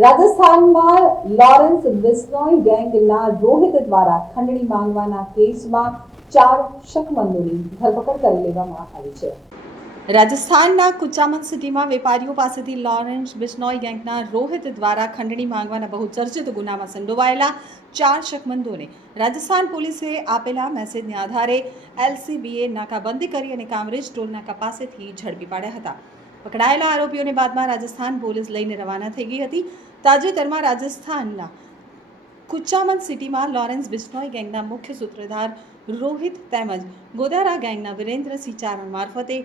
રાજસ્થાનમાં લોરેન્સ બિસ્નોય ગેંગના રોહિત દ્વારા ખંડણી માંગવાના કેસમાં ચાર શકમંદોની ધરપકડ કરી લેવામાં આવી છે. રાજસ્થાનના કુચામન સિટીમાં વેપારીઓ પાસેથી લોરેન્સ બિશ્નોય ગેંગના રોહિત દ્વારા ખંડણી માંગવાના બહુ ચર્ચિત ગુનામાં સંડોવાયેલા ચાર શકમંદોને રાજસ્થાન પોલીસે આપેલા મેસેજને આધારે એલસીબીએ નાકાબંધી કરી અને કામરેજ ટોલ નાકા પાસેથી ઝડપી પાડ્યા હતા. પકડાયેલા આરોપીઓને બાદમાં રાજસ્થાન પોલીસ લઈને રવાના થઈ ગઈ હતી. તાજેતરમાં રાજસ્થાનના કુચામન સિટીમાં લોરેન્સ બિસ્નોય ગેંગના મુખ્ય સૂત્રધાર રોહિત તેમજ ગોદારા ગેંગના વિરેન્દ્રસિંહ ચારણ મારફતે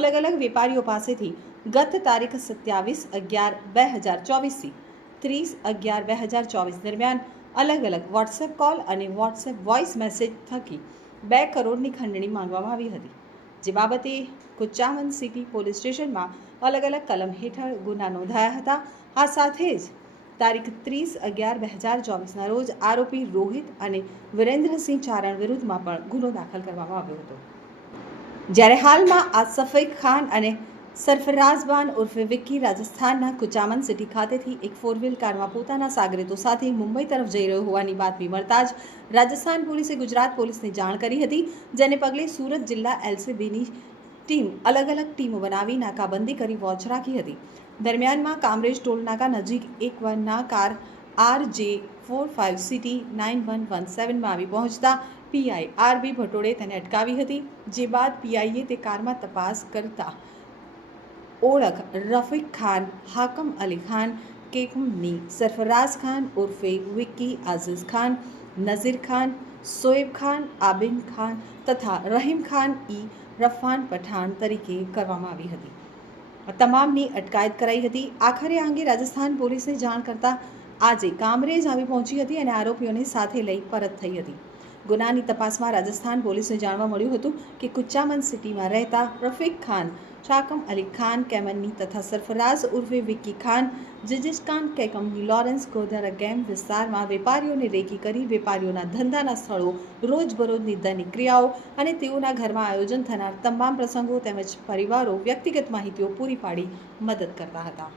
અલગ અલગ વેપારીઓ પાસેથી ગત તારીખ સત્યાવીસ અગિયાર બે હજાર ચોવીસથી ત્રીસ અગિયાર બે હજાર ચોવીસ દરમિયાન અલગ અલગ વોટ્સએપ કોલ અને વોટ્સએપ વોઇસ મેસેજ થકી બે કરોડની ખંડણી માંગવામાં આવી હતી. જે બાબતે કુચામન સિટી પોલીસ સ્ટેશનમાં અલગ અલગ કલમ હેઠળ ગુના નોંધાયા હતા. આ સાથે જ તારીખ ત્રીસ અગિયાર બે હજાર ચોવીસના રોજ આરોપી રોહિત અને વિરેન્દ્રસિંહ ચારણ વિરુદ્ધમાં પણ ગુનો દાખલ કરવામાં આવ્યો હતો. જ્યારે હાલમાં આ સફેદ ખાન અને સરફરાઝબાન ઉર્ફે વિક્કી રાજસ્થાનના કુચામન સિટી ખાતેથી એક ફોર વ્હીલ કારમાં પોતાના સાગરેતો સાથે મુંબઈ તરફ જઈ રહ્યો હોવાની બાતમી મળતા જ રાજસ્થાન પોલીસે ગુજરાત પોલીસને જાણ કરી હતી, જેને પગલે સુરત જિલ્લા એલસીબીની ટીમ અલગ અલગ ટીમો બનાવી નાકાબંધી કરી વોચ રાખી હતી. દરમિયાનમાં કામરેજ ટોલ નાકા નજીક એક વનના car R J four five CT nine one one સેવનમાં આવી પહોંચતા પીઆઈ આર બી ભટોડે તેને અટકાવી હતી, જે બાદ પીઆઈએ તે કારમાં તપાસ કરતા ઓળખ, રફીક ખાન, હાકમ અલી ખાન કેકમની સરફરાઝ ખાન ઉર્ફે વિક્કી આઝિઝ ખાન, નઝીર ખાન, સોએબ ખાન, આબિન ખાન તથા રહીમ ખાન ઈ રફાન પઠાણ તરીકે કરવામાં આવી હતી. તમામની અટકાયત કરાઈ હતી. આખરે આ અંગે રાજસ્થાન પોલીસને જાણ કરતાં આજે કામરેજ આવી પહોંચી હતી અને આરોપીઓને સાથે લઈ પરત થઈ હતી. ગુનાની તપાસમાં રાજસ્થાન પોલીસને જાણવા મળ્યું હતું કે કુચ્ચામન સિટીમાં રહેતા રફીક ખાન, શાકમ અલી ખાન, કેમનની તથા સરફરાઝ ઉર્ફે વિક્કી ખાન, જીજીસ ખાન, કેકમની લોરેન્સ, ગોધારા ગેમ વિસ્તારમાં વેપારીઓને રેકી કરી વેપારીઓના ધંધાના સ્થળો, રોજબરોજની દૈનિક ક્રિયાઓ અને તેઓના ઘરમાં આયોજન થનાર તમામ પ્રસંગો તેમજ પરિવારો વ્યક્તિગત માહિતીઓ પૂરી પાડી મદદ કરતા હતા.